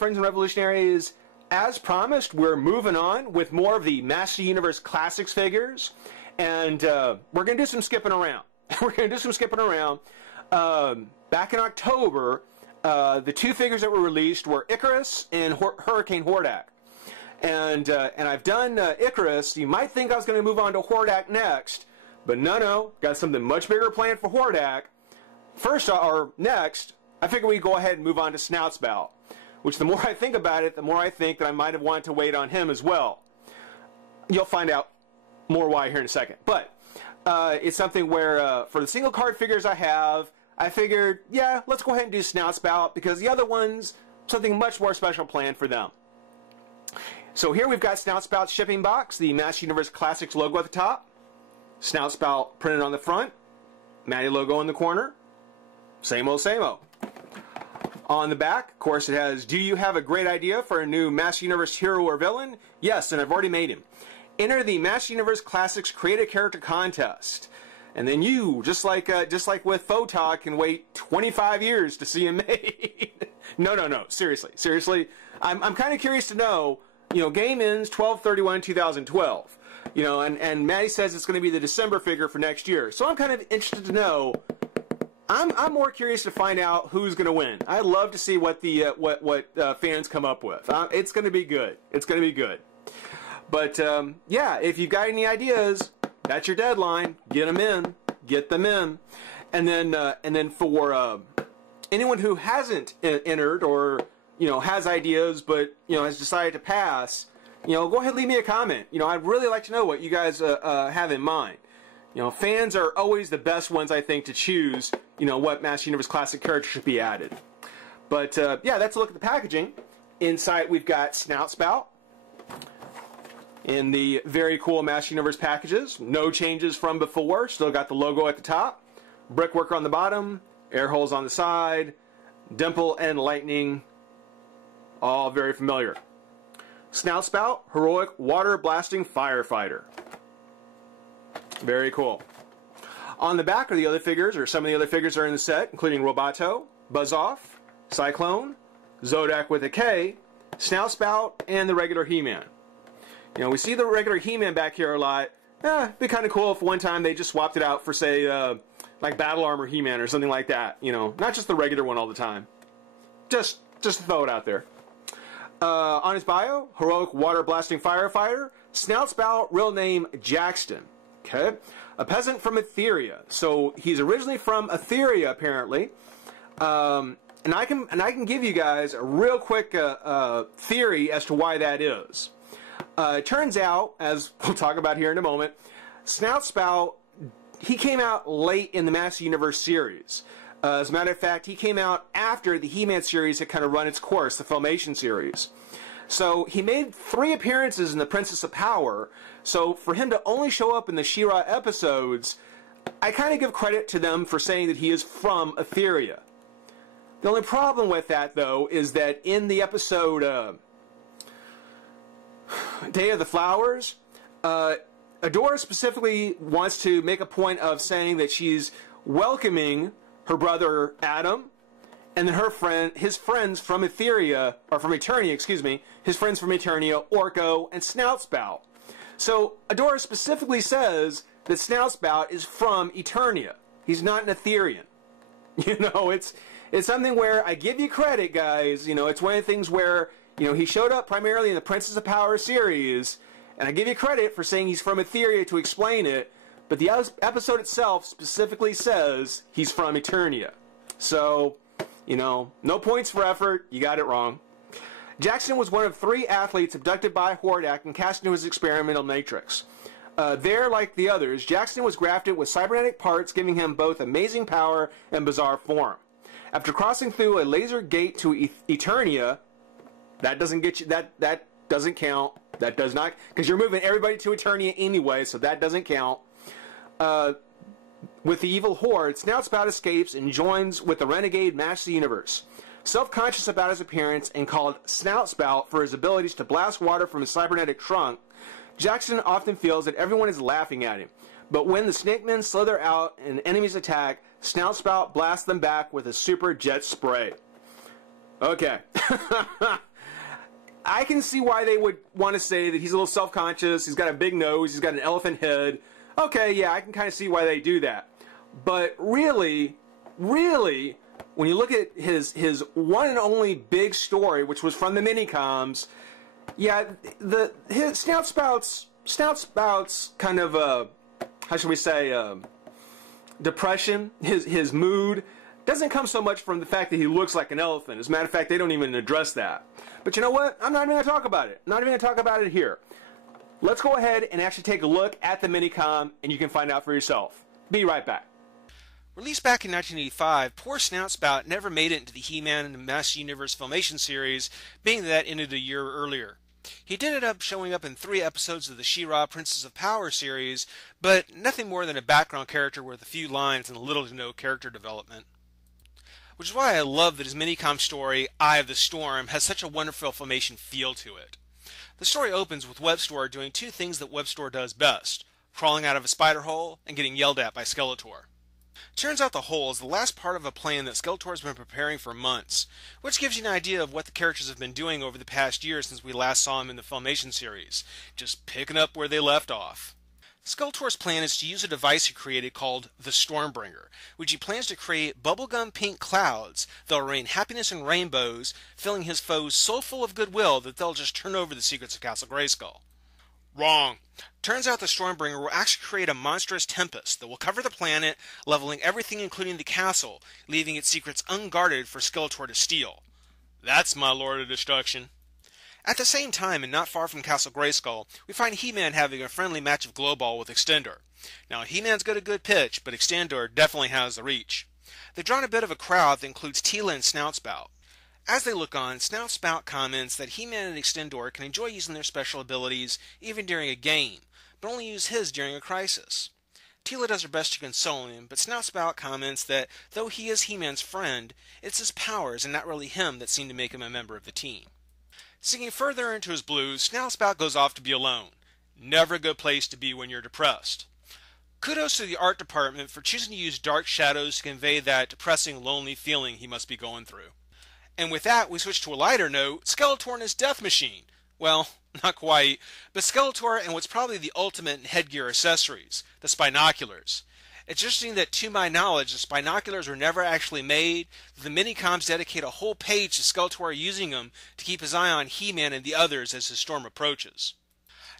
friends and revolutionaries, as promised, we're moving on with more of the Master Universe Classics figures, and we're going to do some skipping around. We're going to do some skipping around. Back in October, the two figures that were released were Icarus and Hurricane Hordak. And I've done Icarus. You might think I was going to move on to Hordak next, but no, got something much bigger planned for Hordak. First, or next, I figure we go ahead and move on to Snout Spout, which the more I think about it, the more I think that I might have wanted to wait on him as well. You'll find out more why here in a second. But it's something where for the single card figures I figured, yeah, let's go ahead and do Snout Spout, because the other ones, something much more special planned for them. So here we've got Snout Spout's shipping box, the Master Universe Classics logo at the top, Snout Spout printed on the front, Matty logo in the corner, same old, same old. On the back, of course, it has, do you have a great idea for a new Master Universe hero or villain? Yes, and I've already made him. Enter the Master Universe Classics Create a Character Contest. And then you, just like with Photog, can wait 25 years to see him made. No, seriously. I'm kind of curious to know, game ends 12/31/2012. And Maddie says it's going to be the December figure for next year. So I'm kind of interested to know. I'm more curious to find out who's going to win. I'd love to see what the fans come up with. It's going to be good. It's going to be good. But yeah, if you've got any ideas, that's your deadline. Get them in. Get them in. And then for anyone who hasn't entered or has ideas but has decided to pass, go ahead and leave me a comment. I'd really like to know what you guys have in mind. Fans are always the best ones, I think, to choose, what Master Universe Classic character should be added. But, yeah, that's a look at the packaging. Inside, we've got Snout Spout in the very cool Master Universe packages. No changes from before. Still got the logo at the top. Brickwork on the bottom. Air holes on the side. Dimple and lightning. All very familiar. Snout Spout, heroic water blasting firefighter. Very cool. On the back are the other figures, or some of the other figures are in the set, including Roboto, Buzz-Off, Cyclone, Zodak with a K, Snout Spout, and the regular He-Man. We see the regular He-Man back here a lot. It'd be kind of cool if one time they just swapped it out for, say, like Battle Armor He-Man or something like that. Not just the regular one all the time. Just to throw it out there. On his bio, heroic water blasting firefighter, Snout Spout, real name Jackson. Okay, a peasant from Etheria. So he's originally from Etheria, apparently. And I can give you guys a real quick theory as to why that is. It turns out, as we'll talk about here in a moment, Snout Spout, he came out late in the Master Universe series. As a matter of fact, he came out after the He-Man series had kind of run its course, the Filmation series. So he made 3 appearances in the Princess of Power. So for him to only show up in the She-Ra episodes, I kind of give credit to them for saying that he is from Etheria. The only problem with that, though, is that in the episode Day of the Flowers, Adora specifically wants to make a point of saying that she's welcoming her brother Adam, and then his friends from Etheria, or from Eternia, excuse me, his friends from Eternia, Orko, and Snout Spout. So Adora specifically says that Snout Spout is from Eternia. He's not an Etherian. It's something where I give you credit, guys. It's one of the things where, he showed up primarily in the Princess of Power series, and I give you credit for saying he's from Etheria to explain it, but the episode itself specifically says he's from Eternia. So, no points for effort. You got it wrong. Jackson was one of 3 athletes abducted by Hordak and cast into his experimental matrix. There, like the others, Jackson was grafted with cybernetic parts, giving him both amazing power and bizarre form. After crossing through a laser gate to Eternia, that doesn't get you. That doesn't count. That does not, because you're moving everybody to Eternia anyway, so that doesn't count. With the evil horde, Snout Spout escapes and joins with the renegade Master Universe. Self-conscious about his appearance and called Snout Spout for his abilities to blast water from his cybernetic trunk, Jackson often feels that everyone is laughing at him. But when the Snake Men slither out and enemies attack, Snout Spout blasts them back with a super jet spray. Okay. I can see why they would want to say that he's a little self-conscious, he's got a big nose, he's got an elephant head. Okay, yeah, I can kind of see why they do that. But really, when you look at his one and only big story, which was from the mini-coms, yeah, his Snout Spout's kind of, how should we say, depression, his mood, doesn't come so much from the fact that he looks like an elephant. As a matter of fact, they don't even address that. But you know what? I'm not even going to talk about it. I'm not even going to talk about it here. Let's go ahead and actually take a look at the minicom, and you can find out for yourself. Be right back. Released back in 1985, poor Snout Spout never made it into the He-Man and the Master Universe Filmation series, being that ended a year earlier. He did end up showing up in 3 episodes of the She-Ra Princess of Power series, but nothing more than a background character with a few lines and little to no character development. Which is why I love that his minicom story, Eye of the Storm, has such a wonderful Filmation feel to it. The story opens with Webstor doing 2 things that Webstor does best: crawling out of a spider hole and getting yelled at by Skeletor. Turns out the hole is the last part of a plan that Skeletor's been preparing for months, which gives you an idea of what the characters have been doing over the past year since we last saw him in the Filmation series, just picking up where they left off. Skeletor's plan is to use a device he created called the Stormbringer, which he plans to create bubblegum pink clouds that'll rain happiness and rainbows, filling his foes so full of goodwill that they'll just turn over the secrets of Castle Grayskull. Wrong. Turns out the Stormbringer will actually create a monstrous tempest that will cover the planet, leveling everything including the castle, leaving its secrets unguarded for Skeletor to steal. That's my Lord of Destruction. At the same time, and not far from Castle Grayskull, we find He-Man having a friendly match of Glowball with Extendor. Now, He-Man's got a good pitch, but Extendor definitely has the reach. They've drawn a bit of a crowd that includes Teela and Snout Spout. As they look on, Snout Spout comments that He-Man and Extendor can enjoy using their special abilities even during a game, but only use his during a crisis. Teela does her best to console him, but Snout Spout comments that though he is He-Man's friend, it's his powers and not really him that seem to make him a member of the team. Sinking further into his blues, Snout Spout goes off to be alone. Never a good place to be when you're depressed. Kudos to the art department for choosing to use dark shadows to convey that depressing, lonely feeling he must be going through. And with that, we switch to a lighter note, Skeletor and his death machine. Well, not quite, but Skeletor and what's probably the ultimate in headgear accessories, the Spinoculars. It's interesting that, to my knowledge, the Spinoculars were never actually made. The minicoms dedicate a whole page to Skeletor using them to keep his eye on He-Man and the others as his storm approaches.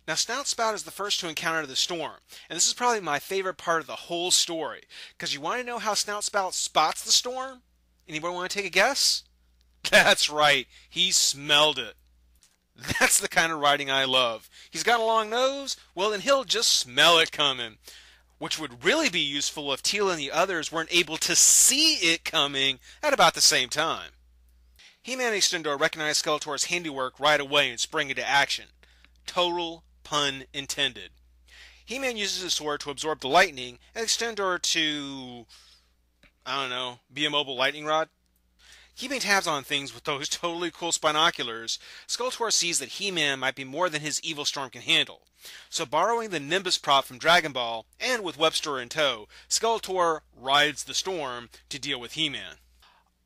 Now, Snout Spout is the first to encounter the storm, and this is probably my favorite part of the whole story, because you want to know how Snout Spout spots the storm? Anybody want to take a guess? That's right, he smelled it. That's the kind of writing I love. He's got a long nose? Well, then he'll just smell it coming. Which would really be useful if Teela and the others weren't able to see it coming at about the same time. He-Man and Extendor recognize Skeletor's handiwork right away and spring into action. Total pun intended. He-Man uses his sword to absorb the lightning, and Extendor to, I don't know, be a mobile lightning rod? Keeping tabs on things with those totally cool Spinoculars, Skeletor sees that He-Man might be more than his evil storm can handle. So borrowing the Nimbus prop from Dragon Ball, and with Webstor in tow, Skeletor rides the storm to deal with He-Man.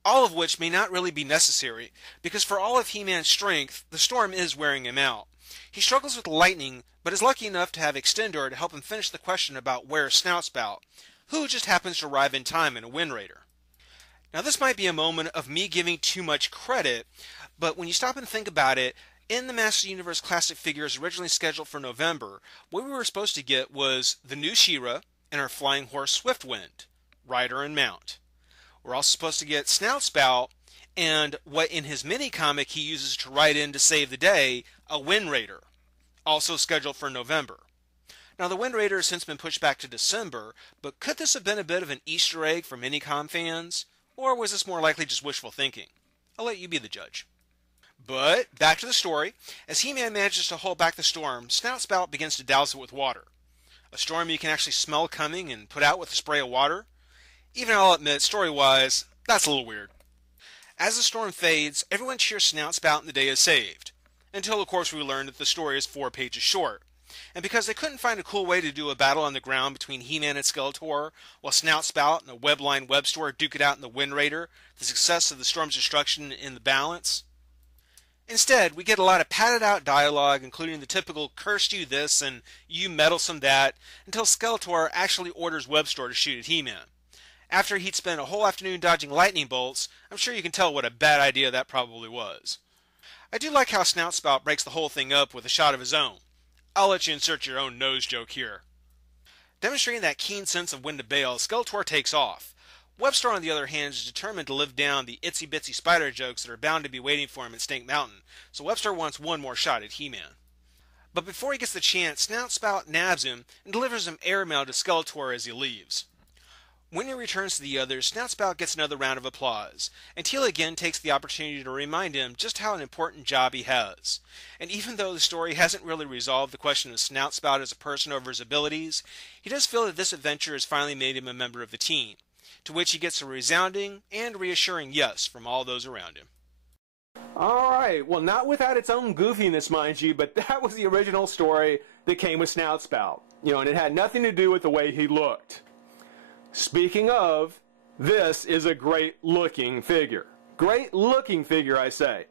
All of which may not really be necessary, because for all of He-Man's strength, the storm is wearing him out. He struggles with lightning, but is lucky enough to have Extendor to help him finish the question about where's Snout Spout, who just happens to arrive in time in a Wind Raider. Now this might be a moment of me giving too much credit, but when you stop and think about it, in the Master Universe Classic figures originally scheduled for November, what we were supposed to get was the new She-Ra and her flying horse Swiftwind, rider and mount. We're also supposed to get Snout Spout and what in his mini-comic he uses to ride in to save the day, a Wind Raider, also scheduled for November. Now the Wind Raider has since been pushed back to December, but could this have been a bit of an Easter egg for minicom fans? Or was this more likely just wishful thinking? I'll let you be the judge. But, back to the story. As He-Man manages to hold back the storm, Snout Spout begins to douse it with water. A storm you can actually smell coming and put out with a spray of water? Even I'll admit, story-wise, that's a little weird. As the storm fades, everyone cheers Snout Spout and the day is saved. Until, of course, we learn that the story is 4 pages short. And because they couldn't find a cool way to do a battle on the ground between He-Man and Skeletor, while Snout Spout and a Webline Webstor duke it out in the Wind Raider, the success of the storm's destruction in the balance, Instead, we get a lot of padded out dialogue, including the typical "cursed you this" and "you meddlesome that," until Skeletor actually orders Webstore to shoot at He-Man. After he'd spent a whole afternoon dodging lightning bolts, I'm sure you can tell what a bad idea that probably was. I do like how Snout Spout breaks the whole thing up with a shot of his own. I'll let you insert your own nose joke here. Demonstrating that keen sense of when to bail, Skeletor takes off. Webster, on the other hand, is determined to live down the itsy-bitsy spider jokes that are bound to be waiting for him at Snake Mountain, so Webster wants one more shot at He-Man. But before he gets the chance, Snout Spout nabs him and delivers him airmail to Skeletor as he leaves. When he returns to the others, Snout Spout gets another round of applause, and Teal again takes the opportunity to remind him just how an important job he has. And even though the story hasn't really resolved the question of Snout Spout as a person over his abilities, he does feel that this adventure has finally made him a member of the team, to which he gets a resounding and reassuring yes from all those around him. Alright, well, not without its own goofiness, mind you, but that was the original story that came with Snout Spout. And it had nothing to do with the way he looked. Speaking of, this is a great looking figure. Great looking figure, I say.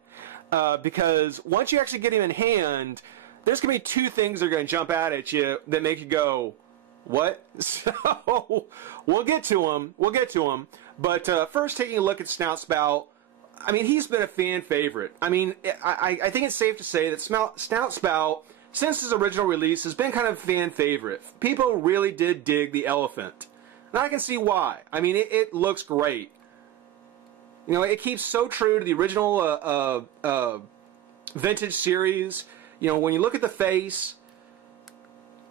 Because once you actually get him in hand, there's going to be two things that are going to jump out at you that make you go, what? So, we'll get to him. But first, taking a look at Snout Spout, I mean, he's been a fan favorite. I mean, I think it's safe to say that Snout Spout, since his original release, has been kind of a fan favorite. People really did dig the elephant. And I can see why. I mean, it looks great. It keeps so true to the original vintage series. When you look at the face,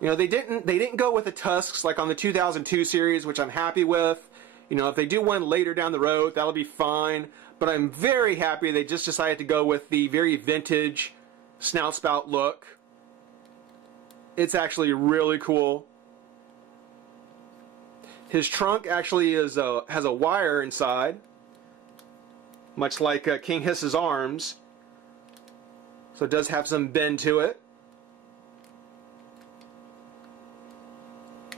they didn't go with the tusks like on the 2002 series, which I'm happy with. If they do one later down the road, that'll be fine. But I'm very happy they just decided to go with the very vintage Snout Spout look. It's actually really cool. His trunk actually has a wire inside, much like King Hiss's arms. So it does have some bend to it.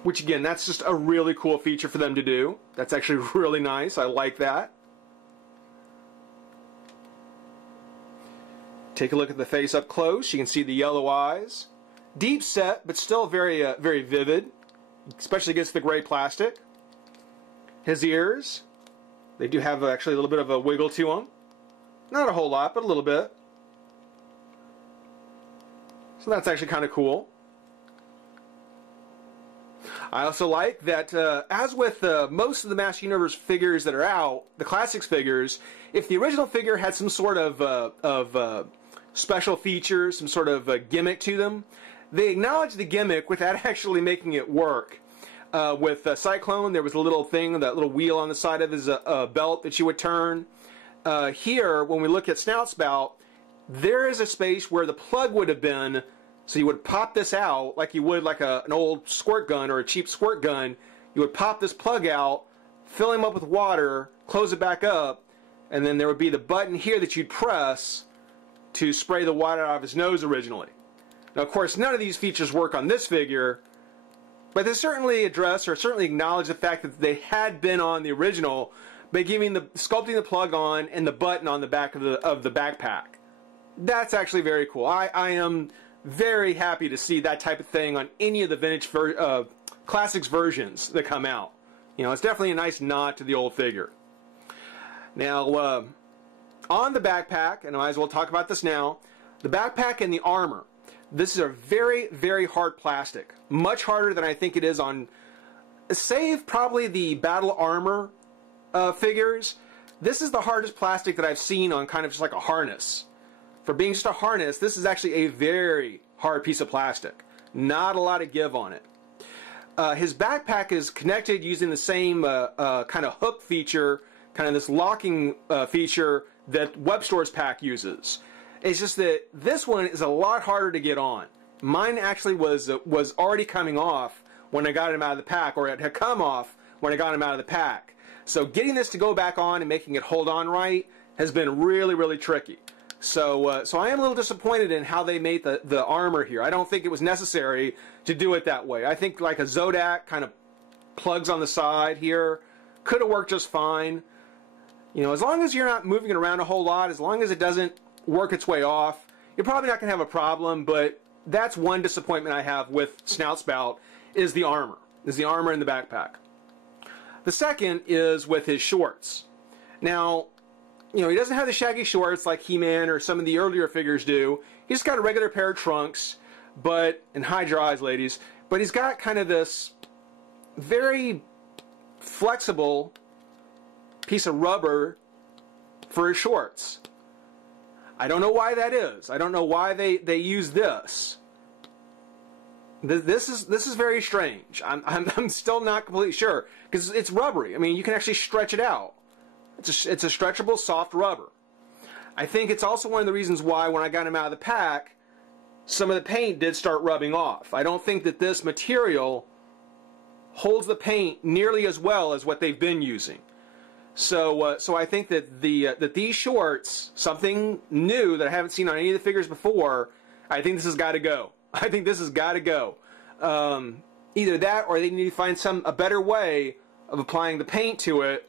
Which again, that's just a really cool feature for them to do. That's actually really nice. I like that. Take a look at the face up close. You can see the yellow eyes. Deep set, but still very, very vivid, especially against the gray plastic. His ears, they do have actually a little bit of a wiggle to them. Not a whole lot, but a little bit. So that's actually kind of cool. I also like that, as with most of the Master Universe figures that are out, the Classics figures, if the original figure had some sort of special features, some sort of gimmick to them, they acknowledge the gimmick without actually making it work. With Cyclone, there was a little thing, that little wheel on the side of his belt that you would turn. Here, when we look at Snout Spout, there is a space where the plug would have been, so you would pop this out like you would like an old squirt gun or a cheap squirt gun. You would pop this plug out, fill him up with water, close it back up, and then there would be the button here that you'd press to spray the water out of his nose originally. Now, of course, none of these features work on this figure, but they certainly address or certainly acknowledge the fact that they had been on the original by sculpting the plug on and the button on the back of the backpack. That's actually very cool. I am very happy to see that type of thing on any of the vintage Classics versions that come out. It's definitely a nice nod to the old figure. Now, on the backpack, and I might as well talk about this now, the backpack and the armor. This is a very, very hard plastic. Much harder than I think it is on, save probably the Battle Armor figures. This is the hardest plastic that I've seen on kind of just like a harness. For being just a harness, this is actually a very hard piece of plastic. Not a lot of give on it. His backpack is connected using the same kind of hook feature, kind of this locking feature that Webstore's pack uses. It's just that this one is a lot harder to get on. Mine actually was already coming off when I got him out of the pack, or it had come off when I got him out of the pack. So getting this to go back on and making it hold on right has been really, really tricky. So I am a little disappointed in how they made the armor here. I don't think it was necessary to do it that way. I think like a Zodak kind of plugs on the side here could have worked just fine. As long as you're not moving it around a whole lot, as long as it doesn't work its way off, you're probably not going to have a problem, but that's one disappointment I have with Snout Spout is the armor. Is the armor in the backpack. The second is with his shorts. Now, you know, he doesn't have the shaggy shorts like He-Man or some of the earlier figures do. He's got a regular pair of trunks, and hide your eyes, ladies, but he's got kind of this very flexible piece of rubber for his shorts. I don't know why that is. I don't know why they use this. This is very strange. I'm still not completely sure because it's rubbery. I mean, you can actually stretch it out. It's a stretchable, soft rubber. I think it's also one of the reasons why when I got him out of the pack, some of the paint did start rubbing off. I don't think that this material holds the paint nearly as well as what they've been using. So I think that that these shorts, something new that I haven't seen on any of the figures before, I think this has got to go. I think this has got to go. Either that or they need to find a better way of applying the paint to it,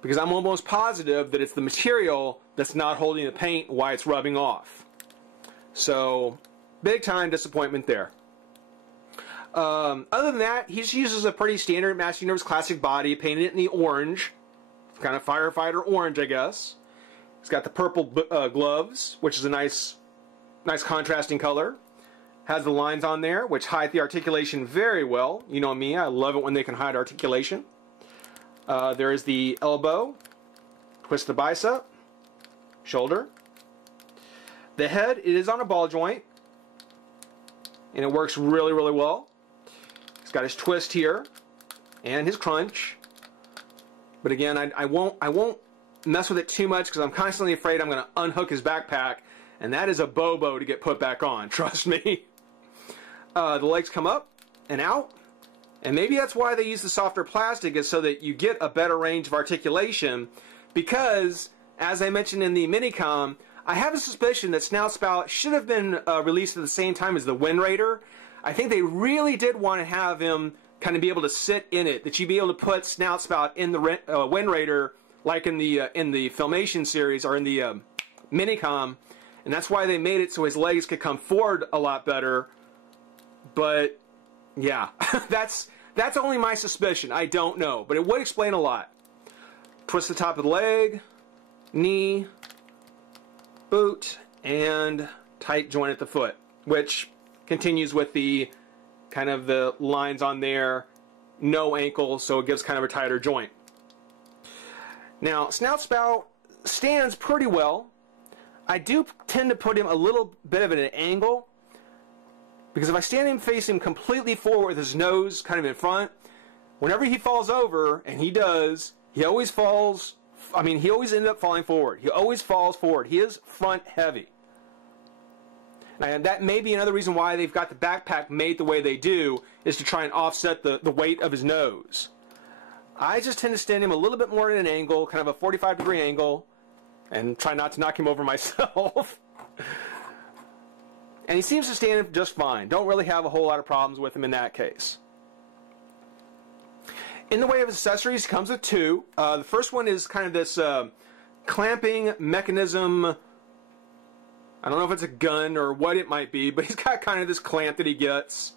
because I'm almost positive that it's the material that's not holding the paint why it's rubbing off. So, big time disappointment there. Other than that, he just uses a pretty standard Master Universe Classic body, painted it in the orange. Kind of firefighter orange, I guess. He's got the purple gloves, which is a nice contrasting color. Has the lines on there, which hide the articulation very well. You know me, I love it when they can hide articulation. There is the elbow, twist the bicep, shoulder. The head, it is on a ball joint, and it works really, really well. He's got his twist here, and his crunch. But again, I won't mess with it too much because I'm constantly afraid I'm going to unhook his backpack, and that is a bobo to get put back on, trust me. The legs come up and out, and maybe that's why they use the softer plastic, is so that you get a better range of articulation, because, as I mentioned in the minicom, I have a suspicion that Snout Spout should have been released at the same time as the Wind Raider. I think they really did want to have him kind of be able to sit in it, that you'd be able to put Snout Spout in the Wind Raider like in the Filmation series or in the minicom, and that's why they made it so his legs could come forward a lot better. But yeah, that's only my suspicion. I don't know, but it would explain a lot. Twist the top of the leg, knee, boot, and tight joint at the foot, which continues with the kind of the lines on there, no ankle, so it gives kind of a tighter joint. Now, Snout Spout stands pretty well. I do tend to put him a little bit of at an angle, because if I stand him, face him completely forward with his nose kind of in front, whenever he falls over, and he does, he always falls, he always ends up falling forward. He always falls forward. He is front heavy. And that may be another reason why they've got the backpack made the way they do, is to try and offset the weight of his nose. I just tend to stand him a little bit more at an angle, kind of a 45-degree angle, and try not to knock him over myself. And he seems to stand just fine. Don't really have a whole lot of problems with him in that case. In the way of accessories, he comes with two. The first one is kind of this clamping mechanism. I don't know if it's a gun or what it might be, but he's got kind of this clamp that he gets.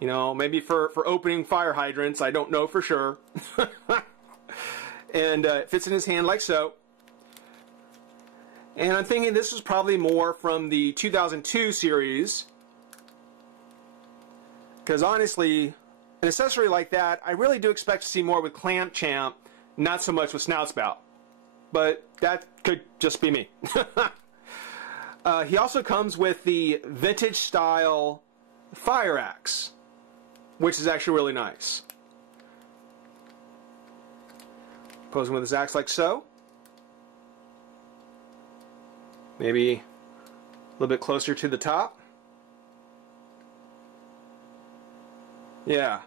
You know, maybe for opening fire hydrants. I don't know for sure. And it fits in his hand like so. And I'm thinking this is probably more from the 2002 series. Because honestly, an accessory like that, I really do expect to see more with Clamp Champ, not so much with Snout Spout. But that could just be me. He also comes with the vintage style fire axe, which is actually really nice. Posing with his axe like so. Maybe a little bit closer to the top. Yeah.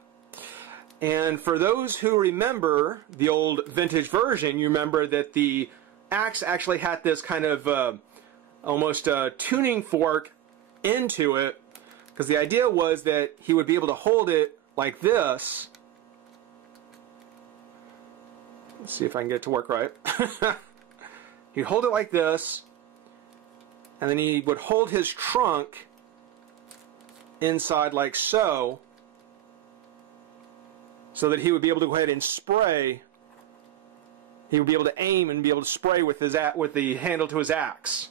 And for those who remember the old vintage version, you remember that the axe actually had this kind of almost a tuning fork into it, because the idea was that he would be able to hold it like this. Let's see if I can get it to work right. He'd hold it like this, and then he would hold his trunk inside like so, so that he would be able to go ahead and spray. He would be able to aim and be able to spray with the handle to his axe.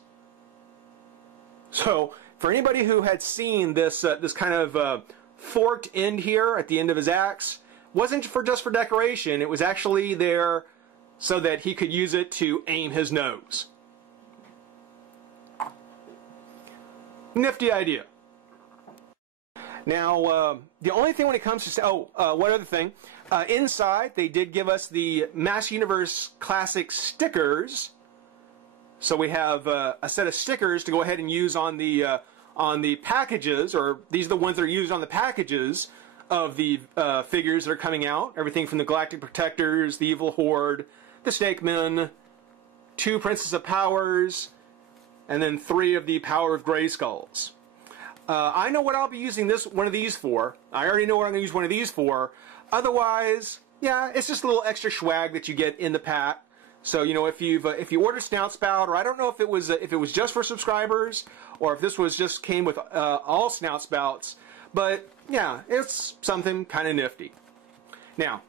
So for anybody who had seen this this kind of forked end here at the end of his axe, wasn't just for decoration. It was actually there so that he could use it to aim his nose. Nifty idea. Now, the only thing when it comes to... one other thing. Inside, they did give us the Master Universe Classic stickers. So we have a set of stickers to go ahead and use on the packages, or these are the ones that are used on the packages of the figures that are coming out. Everything from the Galactic Protectors, the Evil Horde, the Snake Men, 2 Princess of Powers, and then 3 of the Power of Grayskulls. I know what I'll be using one of these for. I already know what I'm going to use one of these for. Otherwise, yeah, it's just a little extra swag that you get in the pack. So, you know, if you ordered Snout Spout, or I don't know if it was just for subscribers, or if this was just came with all Snout Spouts, but yeah, it's something kind of nifty. Now,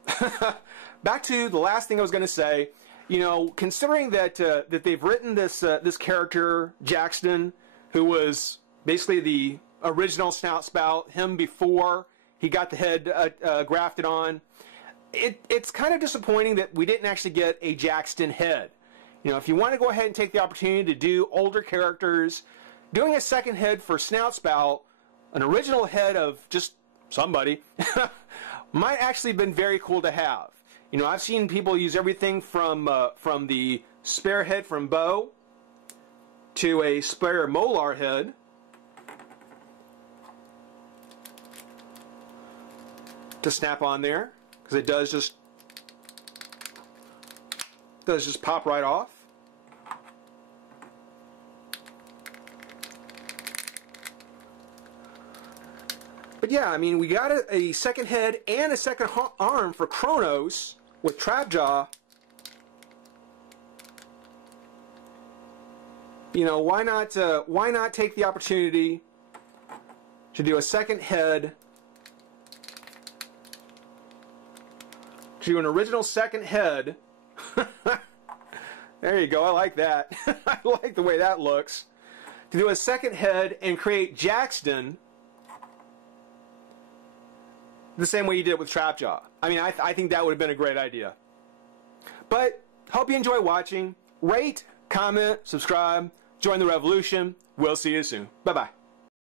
back to the last thing I was going to say. You know, considering that that they've written this this character Jackson, who was basically the original Snout Spout, him before he got the head grafted on. It's kind of disappointing that we didn't actually get a Jackson head. You know, if you want to go ahead and take the opportunity to do older characters, doing a second head for Snout Spout, an original head of just somebody, might actually have been very cool to have. You know, I've seen people use everything from the spare head from Bo to a spare molar head, to snap on there, because it does just pop right off. But yeah, I mean, we got a second head and a second arm for Kronos with Trapjaw. You know, why not take the opportunity to do a second head, to do an original second head. There you go, I like that. I like the way that looks. To do a second head and create Jackson the same way you did with Trapjaw. I mean, I think that would have been a great idea. But, hope you enjoy watching. Rate, comment, subscribe, join the revolution. We'll see you soon. Bye-bye.